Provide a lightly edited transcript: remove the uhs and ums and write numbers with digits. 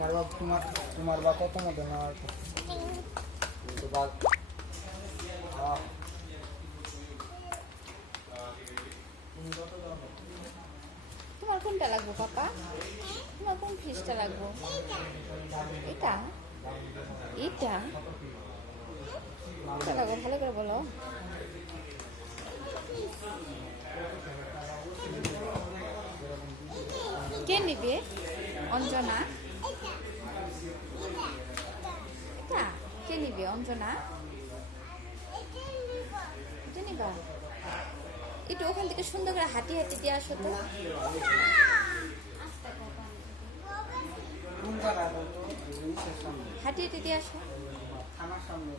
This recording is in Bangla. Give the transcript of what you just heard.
তোমার বা কত মতো না তোমার কোনটা লাগবো পাপা? তোমার কোন ফিসটা লাগবো? এটা এটা কোনটা লাগবো ভালো করে বলো। কে নিবে? অঞ্জনা? এটা কে নিবে? অঞ্জনা এটা নিবা? একটু ওখান থেকে সুন্দর করে হাঁটি হাঁটি দিয়ে আসো তো। হাঁটি হাঁটি দিয়ে আসো। থানার সামনে